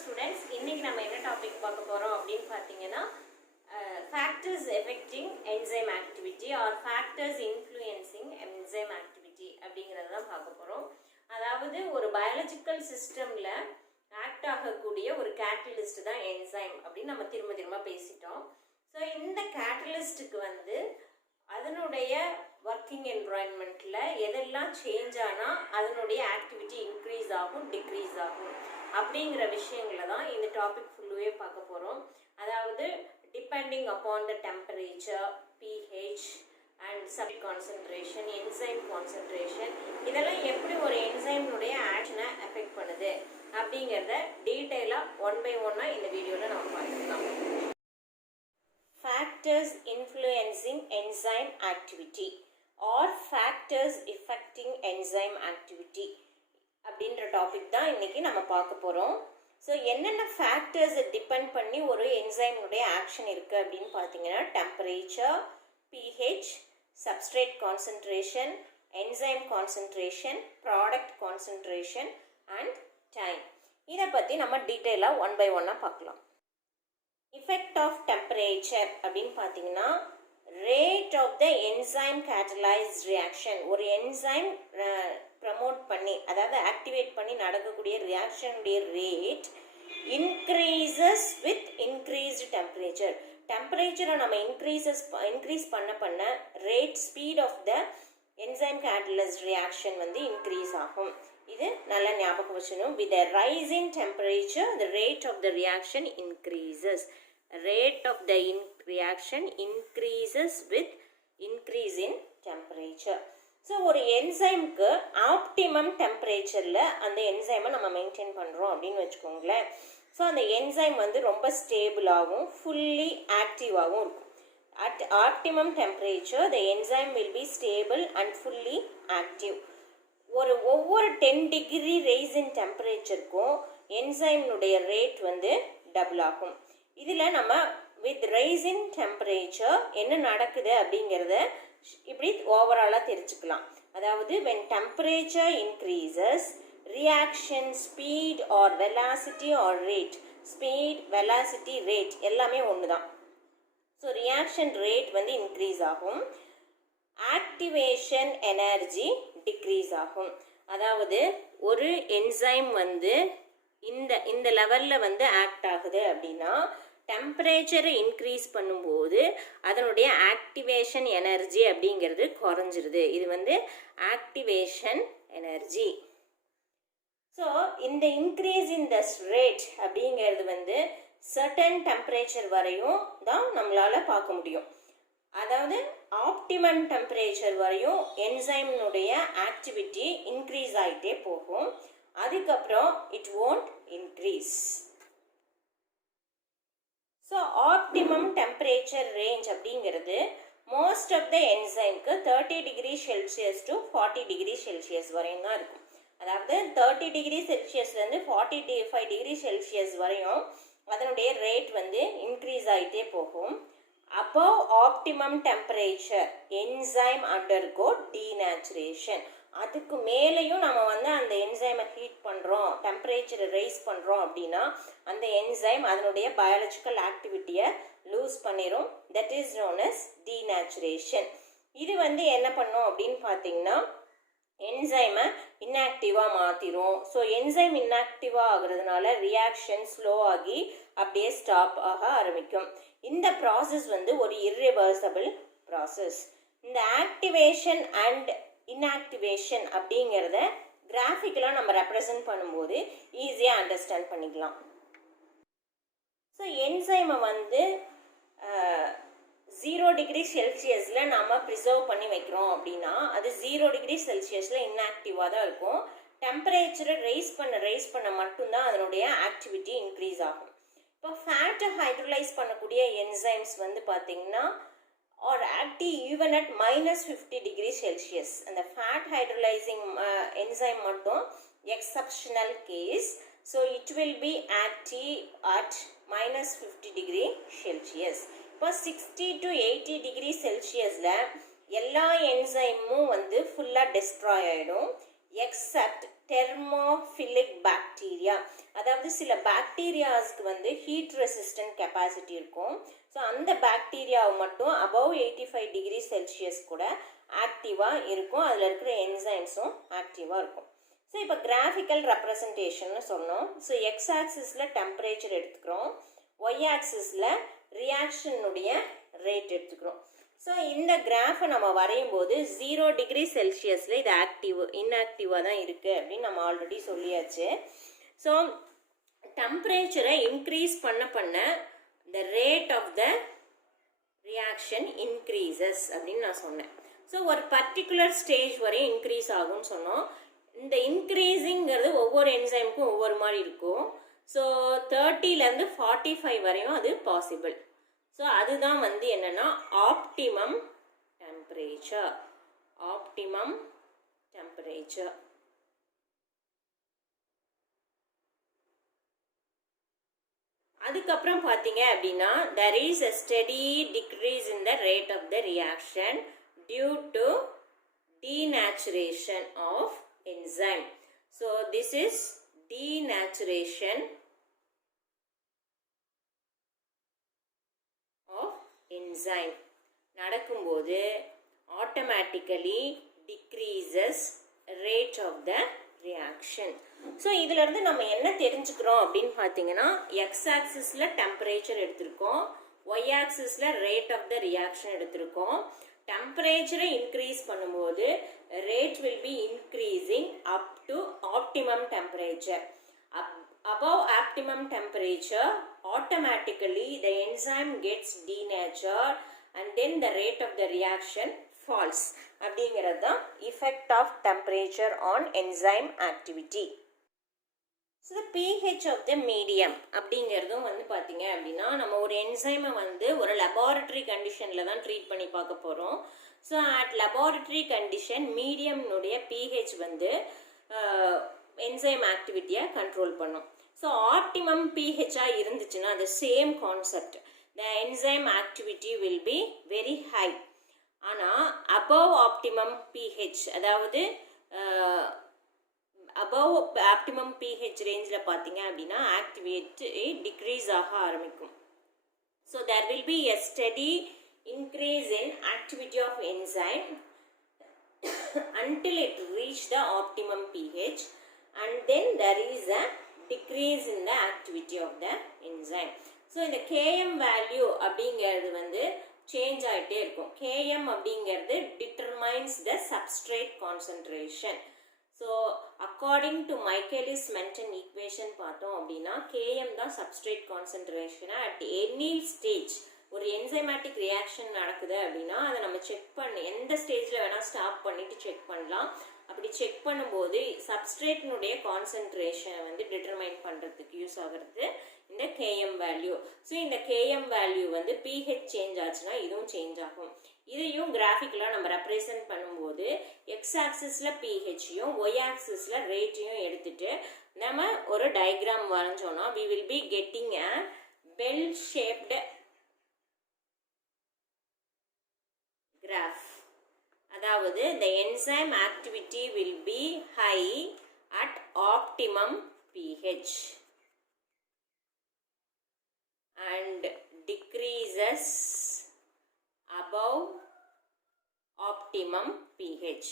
students, இன்னைக்கு நம்ம என்ன டாபிக் பார்க்க போறோம் அப்படினு பாத்தீங்கன்னா factors affecting enzyme activity or factors influencing enzyme activity அப்படிங்கறத தான் பார்க்க போறோம். அதாவது ஒரு பயாலஜிக்கல் சிஸ்டம்ல ஆக்ட் ஆகக்கூடிய ஒரு கேட்டலிஸ்ட் தான் என்சைம் அப்படி நம்ம திரும்ப பேசிட்டோம். ஸோ இந்த கேட்டலிஸ்ட்டுக்கு வந்து அதனுடைய ஒர்க்கிங் என்வரான்மெண்ட்ல எதெல்லாம் சேஞ்ச் ஆனால் அதனுடைய ஆக்டிவிட்டி இன்க்ரீஸ் ஆகும் டிக்ரீஸ் ஆகும் அப்படிங்கிற விஷயங்களை தான் இந்த டாபிக் ஃபுல்லுவே பார்க்க போகிறோம். அதாவது depending upon the temperature, pH and substrate concentration, enzyme concentration, இதெல்லாம் எப்படி ஒரு என்சைம்னுடைய ஆக்ஷனை எஃபெக்ட் பண்ணுது அப்படிங்கிறத டீட்டெயிலாக ஒன் பை ஒன்னாக இந்த வீடியோவில் நம்ம பார்த்துக்கலாம். Factors influencing enzyme activity or factors affecting enzyme activity அப்படின்ற டாபிக் தான் இன்னைக்கு நம்ம பார்க்க போகிறோம். ஸோ என்னென்ன ஃபேக்டர்ஸை டிபெண்ட் பண்ணி ஒரு என்சைம்னுடைய ஆக்ஷன் இருக்குது அப்படின்னு பார்த்தீங்கன்னா temperature, pH, substrate concentration, enzyme concentration, product concentration and time. இதை பற்றி நம்ம டீட்டெயிலாக ஒன் பை ஒன்னாக பார்க்கலாம். Effect of temperature அப்படின்னு பார்த்தீங்கன்னா rate of the enzyme catalyzed reaction. ஒரு என்சைம் ப்ரமோட் பண்ணி அதாவது ஆக்டிவேட் பண்ணி நடக்கக்கூடிய ரியாக்ஷனுடைய rate increases with increased temperature. டெம்பரேச்சரை நம்ம இன்க்ரீஸ் பண்ண rate speed of the enzyme catalyst reaction வந்து இன்க்ரீஸ் ஆகும். இது நல்ல ஞாபகம் வச்சுக்கணும். With a rise in temperature, the rate of the reaction increases. Rate of the reaction increases with increase in temperature. So ஒரு என்சைம்க்கு ஆப்டிமம் டெம்பரேச்சரில் அந்த என்சைமை நம்ம மெயின்டைன் பண்ணுறோம் அப்படின்னு வச்சுக்கோங்களேன். ஸோ அந்த என்சைம் வந்து ரொம்ப ஸ்டேபிளாகவும் ஃபுல்லி ஆக்டிவாகவும் இருக்கும். At optimum temperature, the enzyme will be stable and fully active. ஒவ்வொரு 10 டிகிரி ரைஸ் இன் டெம்பரேச்சருக்கும் என்சைம்னுடைய ரேட் வந்து டபுள் ஆகும். இதில் நம்ம வித் ரைஸ் இன் டெம்பரேச்சர் என்ன நடக்குது அப்படிங்கிறத இப்படி ஓவராலாக தெரிஞ்சுக்கலாம். அதாவது when temperature increases, reaction speed or velocity or rate, speed, velocity, rate எல்லாமே ஒன்று தான். ஸோ ரியாக்ஷன் ரேட் வந்து இன்க்ரீஸ் ஆகும், ஆக்டிவேஷன் எனர்ஜி டிக்ரீஸ் ஆகும். அதாவது ஒரு என்சைம் வந்து இந்த லெவலில் வந்து ஆக்ட் ஆகுது அப்படின்னா டெம்பரேச்சரை இன்க்ரீஸ் பண்ணும்போது அதனுடைய ஆக்டிவேஷன் எனர்ஜி அப்படிங்கிறது குறைஞ்சிருது. இது வந்து ஆக்டிவேஷன் எனர்ஜி. ஸோ இந்த இன்க்ரீஸ் இன் த ரேட் அப்படிங்கிறது வந்து சர்டன் டெம்பரேச்சர் வரையும் தான் நம்மளால் பார்க்க முடியும். அதாவது ஆப்டிமம் டெம்பரேச்சர் வரையும் என்சைம்னுடைய ஆக்டிவிட்டி இன்க்ரீஸ் ஆகிட்டே போகும். அதுக்கப்புறம் it won't increase. So optimum temperature range அப்படிங்கிறது மோஸ்ட் ஆஃப் த என்சைம்க்கு 30 degree Celsius to 40 degree Celsius வரையும் தான் இருக்கும். அதாவது 30 டிகிரி செல்சியஸ்லேருந்து 45 டிகிரி செல்சியஸ் வரையும் அதனுடைய ரேட் வந்து இன்க்ரீஸ் ஆகிட்டே போகும். above optimum temperature enzyme undergo denaturation. அதுக்கு மேலேயும் நம்ம வந்து அந்த என்சைமை ஹீட் பண்ணுறோம், டெம்பரேச்சரை ரைஸ் பண்ணுறோம் அப்படின்னா அந்த என்சைம் அதனுடைய பயாலஜிக்கல் ஆக்டிவிட்டியை லூஸ் பண்ணிடும். That is known as denaturation. இது வந்து என்ன பண்ணும் அப்படின்னு பார்த்தீங்கன்னா என்சைமை இன்ஆக்டிவாக மாற்றிடும். ஸோ என்சைம் இன்ஆக்டிவாக ஆகுறதுனால ரியாக்ஷன் ஸ்லோ ஆகி அப்படியே ஸ்டாப் ஆக ஆரம்பிக்கும். இந்த ப்ராசஸ் வந்து ஒரு இர்ரிவர்சபிள் ப்ராசஸ். இந்த ஆக்டிவேஷன் அண்ட் இன்ஆக்டிவேஷன் அப்படிங்கிறத கிராஃபிக்கலாக நம்ம ரெப்ரசன்ட் பண்ணும்போது ஈஸியாக அண்டர்ஸ்டாண்ட் பண்ணிக்கலாம். ஸோ என்சைமை வந்து 0 டிகிரி செல்சியஸில் நம்ம ப்ரிசர்வ் பண்ணி வைக்கிறோம் அப்படின்னா அது 0 டிகிரி செல்சியஸில் இன்ஆக்டிவாக தான் இருக்கும். டெம்பரேச்சரை ரைஸ் பண்ண மட்டும்தான் அதனுடைய ஆக்டிவிட்டி இன்க்ரீஸ் ஆகும். இப்போ ஃபேட்டை ஹைட்ரலைஸ் பண்ணக்கூடிய என்சைம்ஸ் வந்து பார்த்திங்கன்னா are active even at -50 degree Celsius. அந்த ஃபேட் ஹைட்ரலைசிங் என்சைம் மட்டும் exceptional case. So it will be active at -50 degree Celsius. இப்போ 60 to 80 டிகிரி செல்சியஸில் எல்லா என்சைமும் வந்து ஃபுல்லாக டெஸ்ட்ராய் ஆகிடும் எக்ஸப்ட் தெர்மோஃபிலிக் பாக்டீரியா, அதாவது சில பாக்டீரியாஸ்க்கு வந்து ஹீட் ரெசிஸ்டன்ட் கெப்பாசிட்டி இருக்கும். ஸோ அந்த பாக்டீரியாவை மட்டும் அபவ் 85 டிகிரி செல்சியஸ் கூட ஆக்டிவாக இருக்கும். அதில் இருக்கிற என்சைம்ஸும் ஆக்டிவாக இருக்கும். ஸோ இப்போ கிராஃபிக்கல் ரெப்ரசன்டேஷன்னு சொன்னோம். ஸோ எக்ஸ் ஆக்சிஸில் டெம்பரேச்சர் எடுத்துக்கிறோம், ஒய் ஆக்சிஸில் ரியாக்ஷனுடைய ரேட் எடுத்துக்கிறோம். ஸோ இந்த கிராஃபை நம்ம வரையும் போது 0 டிகிரி செல்சியஸில் இது இன்ஆக்டிவாக தான் இருக்குது அப்படின்னு நம்ம ஆல்ரெடி சொல்லியாச்சு. ஸோ டெம்பரேச்சரை இன்க்ரீஸ் பண்ண the rate of the reaction increases அப்படின்னு நான் சொன்னேன். ஸோ ஒரு பர்டிகுலர் ஸ்டேஜ் வரையும் இன்க்ரீஸ் ஆகும்னு சொன்னோம். இந்த இன்க்ரீஸிங்கிறது ஒவ்வொரு என்சைமுக்கும் ஒவ்வொரு மாதிரி இருக்கும். ஸோ 30லேருந்து 45 வரையும் அது பாசிபிள். ஸோ அதுதான் வந்து என்னென்னா ஆப்டிமம் டெம்பரேச்சர். அதுக்கப்புறம் பார்த்தீங்க அப்படின்னா there is a steady decrease in the rate of the reaction due to denaturation of enzyme. So this is denaturation of enzyme நடக்கும்போது automatically decreases rate of the reaction. So இதிலிருந்து நம்ம என்ன தெரிஞ்சுக்கிறோம் அப்படின்னு பார்த்தீங்கன்னா எக்ஸ் ஆக்சிஸில் டெம்பரேச்சர் எடுத்திருக்கோம், Y ஆக்சிஸில் ரேட் ஆஃப் த ரியாக்ஷன் எடுத்திருக்கோம். டெம்பரேச்சரை இன்க்ரீஸ் பண்ணும்போது rate will be increasing up to optimum temperature. above optimum temperature automatically the enzyme gets denatured and then the rate of the reaction falls. அப்படிங்கிறது தான் effect of temperature on enzyme activity. So the pH of the medium அப்படிங்கிறதும் வந்து பார்த்தீங்க அப்படின்னா நம்ம ஒரு என்சைமை வந்து ஒரு லெபார்டரி கண்டிஷனில் தான் ட்ரீட் பண்ணி பார்க்க போகிறோம். ஸோ அட் லெபார்டரி கண்டிஷன் மீடியம்னுடைய pH வந்து என்சைம் ஆக்டிவிட்டியை கண்ட்ரோல் பண்ணும். ஸோ ஆப்டிமம் pHஆக இருந்துச்சுன்னா the same concept, the enzyme activity will be very high. ஆனால் above optimum pH, அதாவது above optimum pH ரேஞ்சில் பார்த்தீங்க அப்படின்னா ஆக்டிவிட்டி டிக்ரீஸ் ஆக ஆரம்பிக்கும். So there will be a steady increase in activity of enzyme until it reach the optimum pH and then there is a decrease in the activity of the enzyme. So இந்த Km value அப்படிங்கிறது வந்து change ஆகிட்டே இருக்கும். Km அப்படிங்கிறது determines the substrate concentration. So according to Michaelis Menten equation பார்த்தோம் அப்படின்னா Km தான் substrate கான்சன்ட்ரேஷனை அட் எனி ஸ்டேஜ் ஒரு என்சைமேட்டிக் ரியாக்ஷன் நடக்குது அப்படின்னா அதை நம்ம செக் பண்ணி எந்த ஸ்டேஜில் வேணால் ஸ்டாப் பண்ணிவிட்டு செக் பண்ணலாம். அப்படி செக் பண்ணும்போது சப்ஸ்ட்ரேட்னுடைய கான்சன்ட்ரேஷனை வந்து டிட்டர்மைன் பண்ணுறதுக்கு யூஸ் ஆகிறது இந்த Km வேல்யூ. ஸோ இந்த Km வேல்யூ வந்து pH சேஞ்ச் ஆச்சுன்னா இதுவும் சேஞ்ச் ஆகும். இதையும் கிராஃபிக்கலாக நம்ம ரெப்ரசன்ட் பண்ணும்போது எக்ஸ் ஆக்சிஸில் pHயும் ஒய் ஆக்சிஸில் ரேட்டையும் எடுத்துட்டு நம்ம ஒரு diagram வரைஞ்சோன்னா we will be getting a bell shaped graph. அதாவது the enzyme activity will be high at optimum pH and decreases above optimum pH.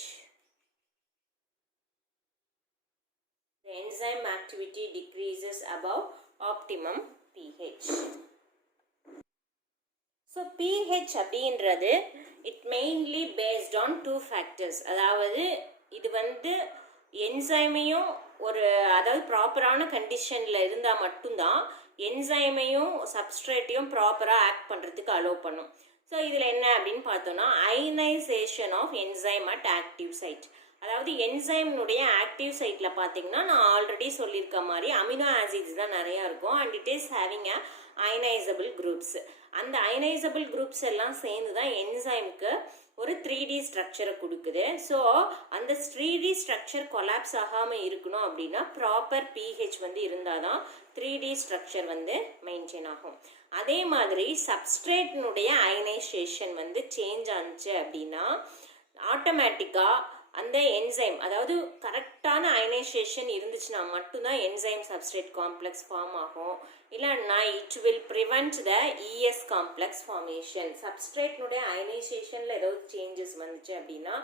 The enzyme activity decreases above optimum pH. So pH அப்படின்றது it mainly based on two factors. அதாவது இது வந்து என்சைமையும் அதாவது ப்ராப்பரான கண்டிஷனில் இருந்தால் மட்டும்தான் என்சைமையும் சப்ஸ்ட்ரேட்டையும் ப்ராப்பராக ஆக்ட் பண்ணுறதுக்கு அலோவ் பண்ணும். ஸோ இதில் என்ன அப்படின்னு பார்த்தோன்னா ionisation of enzyme at active site. அதாவது என்சைம்னுடைய ஆக்டிவ் சைட்டில் பார்த்தீங்கன்னா நான் ஆல்ரெடி சொல்லியிருக்க மாதிரி அமினோ ஆசிட்ஸ் தான் நிறையா இருக்கும் and it is having a ionisable groups. அந்த அயனைசபிள் குரூப்ஸ் எல்லாம் சேர்ந்து தான் என்சைம்க்கு ஒரு 3D ஸ்ட்ரக்சரை கொடுக்குது. ஸோ அந்த 3D ஸ்ட்ரக்சர் கொலாப்ஸ் ஆகாமல் இருக்கணும் அப்படின்னா ப்ராப்பர் pH வந்து இருந்தால் தான் 3D ஸ்ட்ரக்சர் வந்து மெயின்டைன் ஆகும். அதே மாதிரி சப்ஸ்ட்ரேட்னுடைய அயனைசேஷன் வந்து சேஞ்ச் ஆச்சு அப்படின்னா ஆட்டோமேட்டிக்காக அந்த என்சைம் அதாவது கரெக்டான அயனைசேஷன் இருந்துச்சுன்னா மட்டும்தான் என்சைம் சப்ஸ்ட்ரேட் காம்ப்ளெக்ஸ் ஃபார்ம் ஆகும். இல்லைன்னா it will prevent the ES complex formation. சப்ஸ்ட்ரேட்னுடைய அயனைசேஷனில் ஏதாவது சேஞ்சஸ் வந்துச்சு அப்படின்னா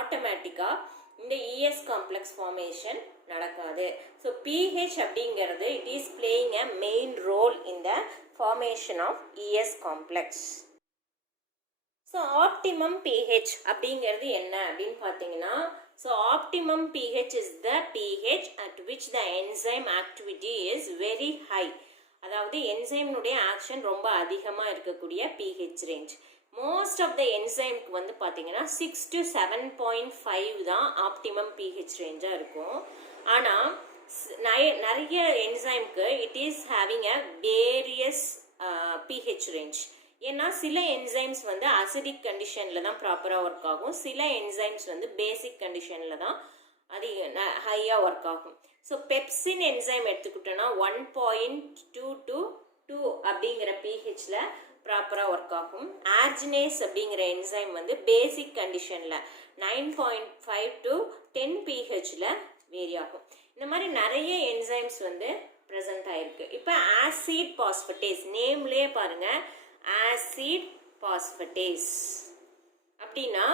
ஆட்டோமேட்டிக்காக இந்த இஎஸ் காம்ப்ளெக்ஸ் ஃபார்மேஷன் நடக்காது. ஸோ பிஹெச் அப்படிங்கிறது it is playing a main role in the formation of ES complex. So optimum pH அப்படிங்கிறது என்ன அப்படின்னு பார்த்தீங்கன்னா, so optimum pH is the pH at which the enzyme activity is very high. அதாவது என்சைம்னுடைய action ரொம்ப அதிகமாக இருக்கக்கூடிய pH range. Most of the என்சைம்க்கு வந்து பார்த்தீங்கன்னா 6 to 7.5 தான் ஆப்டிமம் பிஹெச் ரேஞ்சாக இருக்கும். ஆனால் நிறைய என்சைம்க்கு it is having a various pH range. ஏன்னா சில என்சைம்ஸ் வந்து அசிடிக் கண்டிஷனில் தான் ப்ராப்பராக ஒர்க் ஆகும், சில என்சைம்ஸ் வந்து பேசிக் கண்டிஷனில் தான் அது ஹையாக ஒர்க் ஆகும். ஸோ பெப்சின் என்சைம் எடுத்துக்கிட்டோன்னா 1.2 to 2 அப்படிங்கிற பிஹெச்சில் ப்ராப்பராக ஒர்க் ஆகும். ஆர்ஜினேஸ் அப்படிங்கிற என்சைம் வந்து பேசிக் கண்டிஷனில் 9.5 to 10 பிஹெச்சில் வேரி ஆகும். இந்த மாதிரி நிறைய என்சைம்ஸ் வந்து ப்ரெசென்ட் ஆகிருக்கு. இப்போ ஆசிட் பாஸ்பேட்டேஸ் நேம்லேயே பாருங்கள், ஆசிட் பாஸ்பேட்டேஸ் அப்படின்னா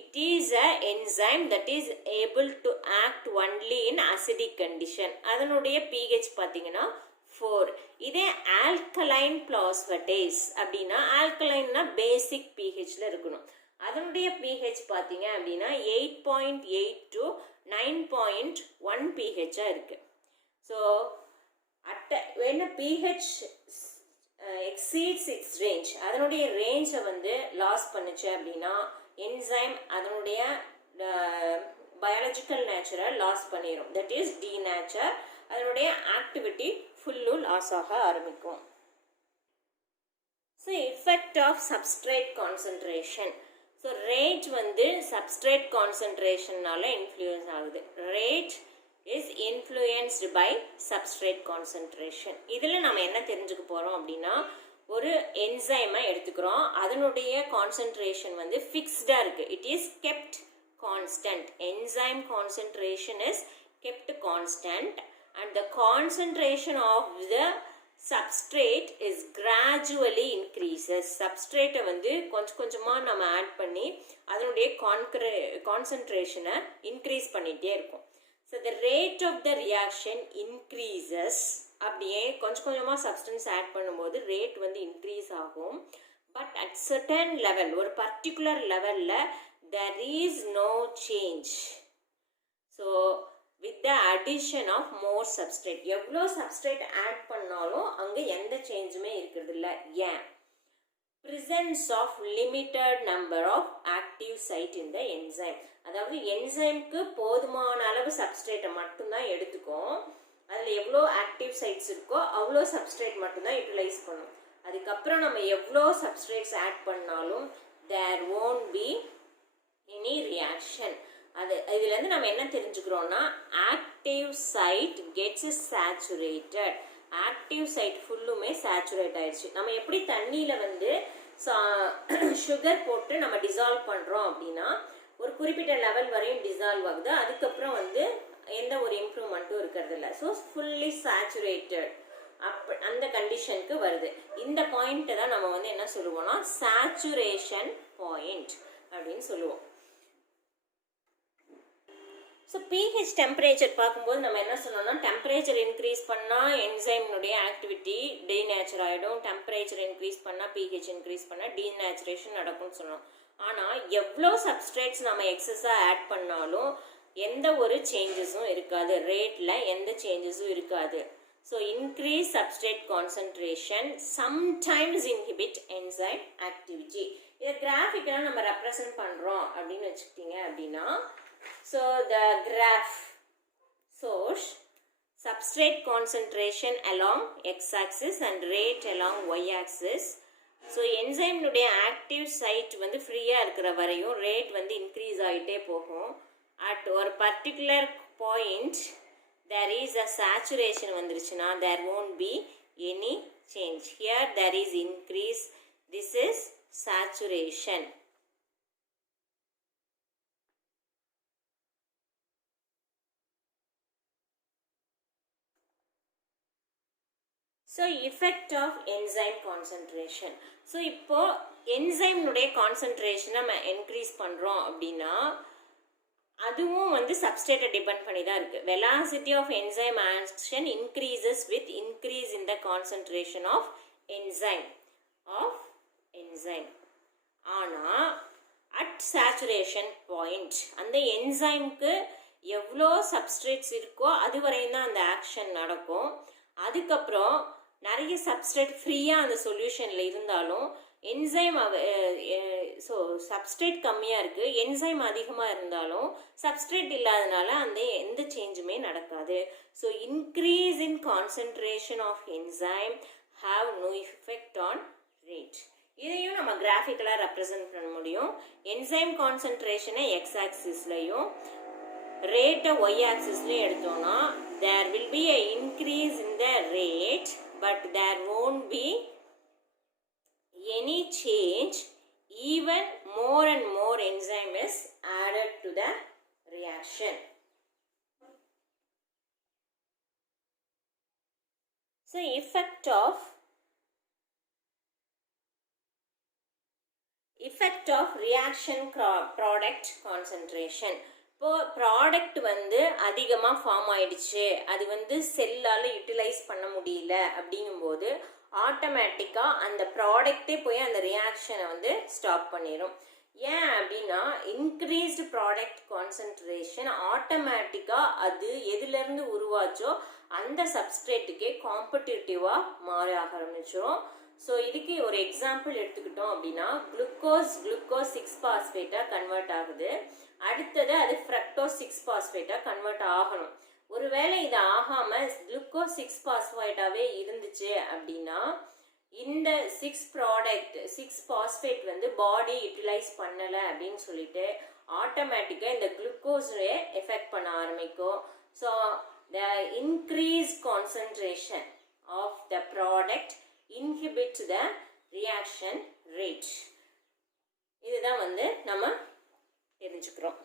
it is a enzyme that is able to act only in acidic condition. அதனுடைய pH பார்த்தீங்கன்னா 4. இதே alkaline phosphatase அப்படின்னா alkalineனா basic pHல இருக்கணும். அதனுடைய pH பார்த்தீங்க அப்படின்னா 8.8 to 9.1 pH இருக்கு. So when pH exceeds its range, அதனுடைய ரேஞ்சை வந்து லாஸ் பண்ணுச்சு அப்படின்னா என்சைம் அதனுடைய பயாலஜிக்கல் நேச்சரை லாஸ் பண்ணிடும், தட் இஸ் டீநேச்சர். அதனுடைய ஆக்டிவிட்டி ஃபுல்லும் லாஸ் ஆக ஆரம்பிக்கும். So effect of substrate concentration. So rate வந்து சப்ஸ்ட்ரேட் கான்சன்ட்ரேஷன்னால இன்ஃப்ளூயன்ஸ் ஆகுது. Rate is influenced by substrate concentration. இதில் நம்ம என்ன தெரிஞ்சுக்க போகிறோம் அப்படின்னா, ஒரு என்சைமை எடுத்துக்கிறோம், அதனுடைய கான்சன்ட்ரேஷன் வந்து ஃபிக்ஸ்டாக இருக்குது, it is kept constant. Enzyme concentration is kept constant and the concentration of the substrate is gradually increases. சப்ஸ்ட்ரேட்டை வந்து கொஞ்சம் கொஞ்சமாக நம்ம ஆட் பண்ணி அதனுடைய கான்சன்ட்ரேஷனை இன்க்ரீஸ் பண்ணிகிட்டே இருக்கும். So the rate of the reaction increases. அப்படியே கொஞ்சம் கொஞ்சமாக சப்ஸ்டன்ஸ் ஆட் பண்ணும்போது ரேட் வந்து இன்க்ரீஸ் ஆகும். பட் அட் சர்டன் லெவல், ஒரு பர்டிகுலர் லெவலில் there is no change. So with the addition of more substrate, எவ்வளோ சப்ஸ்ட்ரேட் ஆட் பண்ணாலும் அங்கே எந்த சேஞ்சுமே இருக்கிறது இல்லை. ஏன்? presence of limited number of active site in the enzyme. அதாவது என்சைம்க்கு போதுமான அளவு சப்ஸ்ட்ரேட்டை மட்டும்தான் எடுத்துக்கும். அதில் எவ்வளோ ஆக்டிவ் சைட்ஸ் இருக்கோ அவ்வளோ சப்ஸ்ட்ரேட் மட்டும்தான் யூட்டிலைஸ் பண்ணும். அதுக்கப்புறம் நம்ம எவ்வளோ சப்ஸ்ட்ரேட்ஸ் ஆட் பண்ணாலும் தேர் won't be any reaction. இதுலேருந்து நம்ம என்ன தெரிஞ்சுக்கிறோம்னா, active site gets saturated. Active site ஃபுல்லுமே சேச்சுரேட் ஆயிடுச்சு. நம்ம எப்படி தண்ணியில் வந்து சுகர் போட்டு நம்ம டிசால்வ் பண்ணுறோம் அப்படின்னா ஒரு குறிப்பிட்ட லெவல் வரையும் டிசால்வ் ஆகுது, அதுக்கப்புறம் வந்து எந்த ஒரு இம்ப்ரூவ்மெண்ட்டும் இருக்கிறது இல்லை. ஸோ ஃபுல்லி சேச்சுரேட்டட் அந்த கண்டிஷனுக்கு வருது. இந்த பாயிண்ட்டை தான் நம்ம வந்து என்ன சொல்லுவோம்னா சேச்சுரேஷன் பாயிண்ட் அப்படின்னு சொல்லுவோம். ஸோ பிஹெச் டெம்பரேச்சர் பார்க்கும்போது நம்ம என்ன சொன்னோம்னா, டெம்பரேச்சர் இன்க்ரீஸ் பண்ணால் என்சைம்னுடைய ஆக்டிவிட்டி டீநேச்சர் ஆகிடும், டெம்பரேச்சர் இன்க்ரீஸ் பண்ணால் பிஹெச் இன்க்ரீஸ் பண்ணால் டீநேச்சுரேஷன் நடக்கும்னு சொன்னோம். ஆனால் எவ்வளோ சப்ஸ்ட்ரேட்ஸ் நம்ம எக்ஸஸாக ஆட் பண்ணாலும் எந்த ஒரு சேஞ்சஸும் இருக்காது, ரேட்டில் எந்த சேஞ்சஸும் இருக்காது. So increase substrate concentration sometimes inhibit enzyme activity. இதை கிராஃபிக்கலாக நம்ம ரெப்ரசன்ட் பண்ணுறோம் அப்படின்னு வச்சுக்கிட்டீங்க அப்படின்னா, so the graph shows substrate concentration along x-axis and rate along y-axis. so enzyme நுடைய active site வந்து ஃப்ரீயாக இருக்கிற வரையும் ரேட் வந்து இன்க்ரீஸ் ஆகிட்டே போகும். at ஒரு particular point there is a saturation வந்துருச்சுன்னா there won't be any change. here there is increase, this is saturation. So effect of enzyme concentration. So இப்போது என்சைம்னுடைய கான்சன்ட்ரேஷனை நம்ம இன்க்ரீஸ் பண்ணுறோம் அப்படின்னா அதுவும் வந்து சப்ஸ்ட்ரேட்டை டிபெண்ட் பண்ணி தான் இருக்குது. Velocity of enzyme action increases with increase in the concentration of enzyme. ஆனால் அட் சேச்சுரேஷன் பாயிண்ட் அந்த என்சைம்க்கு எவ்வளோ சப்ஸ்ட்ரேட்ஸ் இருக்கோ அது வரையும் தான் அந்த ஆக்ஷன் நடக்கும். அதுக்கப்புறம் நிறைய சப்ஸ்ட்ரேட் ஃப்ரீயாக அந்த சொல்யூஷனில் இருந்தாலும் என்சைம் ஸோ சப்ஸ்ட்ரேட் கம்மியாக இருக்குது, என்சைம் அதிகமாக இருந்தாலும் சப்ஸ்ட்ரேட் இல்லாதனால அந்த எந்த சேஞ்சுமே நடக்காது. So increase in concentration of enzyme have no effect on rate. இதையும் நம்ம கிராஃபிக்கலாக ரெப்ரசன்ட் பண்ண முடியும். என்சைம் கான்சன்ட்ரேஷனை எக்ஸ் ஆக்சிஸ்லையும் ரேட்டை ஒய் ஆக்சிஸ்லையும் எடுத்தோம்னா there will be a increase in the rate but there won't be any change even more and more enzyme is added to the reaction. So effect of reaction product concentration. இப்போ product வந்து அதிகமாக form ஆயிடுச்சு, அது வந்து செல்லால் utilise பண்ண முடியல அப்படிங்கும்போது ஆட்டோமேட்டிக்காக அந்த ப்ராடக்டே போய் அந்த ரியாக்ஷனை வந்து ஸ்டாப் பண்ணிடும். ஏன் அப்படின்னா இன்க்ரீஸ்டு ப்ராடக்ட் கான்சன்ட்ரேஷன் ஆட்டோமேட்டிக்காக அது எதுலேருந்து உருவாச்சோ அந்த சப்ஸ்ட்ரேட்டுக்கே காம்படிட்டிவாக மாற ஆரம்பிச்சிடும். ஸோ இதுக்கு ஒரு எக்ஸாம்பிள் எடுத்துக்கிட்டோம் அப்படின்னா குளுக்கோஸ் 6-பாஸ்பேட்டாக கன்வெர்ட் ஆகுது. அடுத்தது அது ஃப்ரக்டோஸ் 6-பாஸ்பேட்டாக கன்வெர்ட் ஆகணும். ஒருவேளை இது ஆகாமல் குளுக்கோஸ் 6-பாஸ்பேட்டாகவே இருந்துச்சு அப்படின்னா இந்த 6-பாஸ்பேட் வந்து பாடி யூட்டிலைஸ் பண்ணலை அப்படின்னு சொல்லிட்டு ஆட்டோமேட்டிக்காக இந்த குளுக்கோஸே எஃபெக்ட் பண்ண ஆரம்பிக்கும். So the increase concentration of the product inhibit the reaction rate. இதுதான் வந்து நம்ம தெரிஞ்சுக்கிறோம்.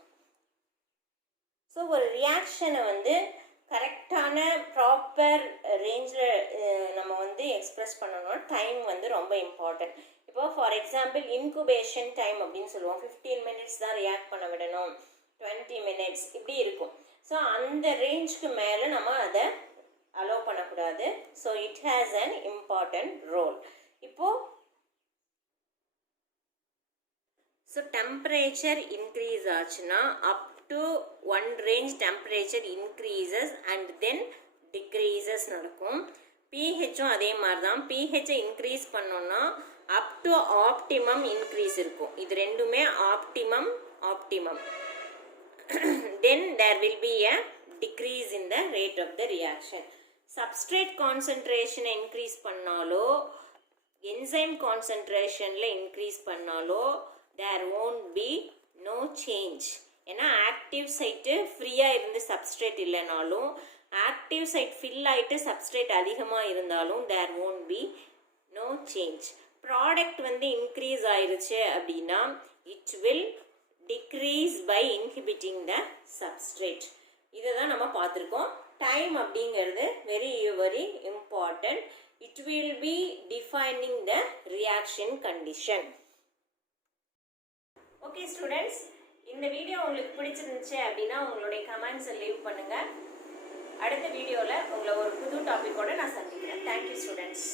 ஸோ ஒரு ரியாக்ஷனை வந்து கரெக்டான ப்ராப்பர் ரேஞ்சில் நம்ம வந்து எக்ஸ்பிரஸ் பண்ணணும்னா டைம் வந்து ரொம்ப இம்பார்ட்டன்ட். இப்போ ஃபார் எக்ஸாம்பிள் இன்குபேஷன் டைம் அப்படின்னு சொல்லுவோம். 15 மினிட்ஸ் தான் ரியாக்ட் பண்ண விடணும், 20 மினிட்ஸ் இப்படி இருக்கும். ஸோ அந்த ரேஞ்சுக்கு மேலே நம்ம அதை அலோவ் பண்ணக்கூடாது. So it has an important role. இப்போ ஸோ டெம்பரேச்சர் இன்க்ரீஸ் ஆச்சுன்னா up to 1 range temperature increases and then decreases நடக்கும். பிஹெச்சும் அதே மாதிரி தான். பிஹெச்சை இன்க்ரீஸ் பண்ணோன்னா அப் டு ஆப்டிமம் இன்க்ரீஸ் இருக்கும். இது ரெண்டுமே optimum. Then there will be a decrease in the rate of the reaction. Substrate concentration increase பண்ணாலோ enzyme concentration increase பண்ணாலோ there won't be no change. ஏன்னா ஆக்டிவ் சைட்டு ஃப்ரீயாக இருந்து சப்ஸ்ட்ரேட் இல்லைனாலும் ஆக்டிவ் சைட் ஃபில் ஆகிட்டு சப்ஸ்ட்ரேட் அதிகமாக இருந்தாலும் there won't be no change. Product வந்து இன்க்ரீஸ் ஆயிருச்சு அப்படின்னா it will decrease by inhibiting the substrate. இதை தான் நம்ம பார்த்துருக்கோம். டைம் அப்படிங்கிறது very very important. It will B defining the reaction condition. Okay students, இந்த வீடியோ உங்களுக்கு பிடிச்சிருந்துச்சு அப்படின்னா உங்களுடைய கமெண்ட்ஸை லீவ் பண்ணுங்கள். அடுத்த வீடியோவில் உங்களை ஒரு புது டாப்பிக்கோடு நான் சந்திக்கிறேன். Thank you students.